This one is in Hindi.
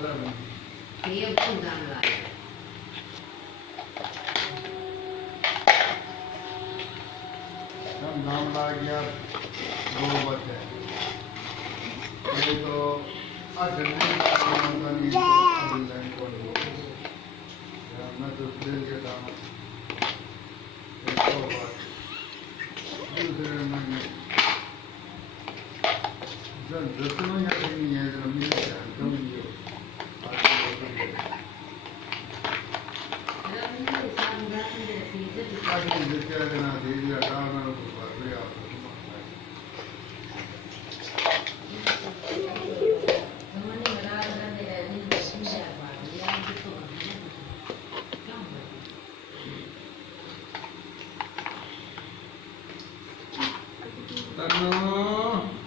ये बहुत दाम लागे नाम लाग गया 2 बजे ये तो अगले दिन मैं तो दिल के दाम दूसरे महीने जब दसवें या नहीं है जब मिल जाए कम नहीं हो आगे जिसके आगे ना दे दिया काम ना तो बात हुई आप Tano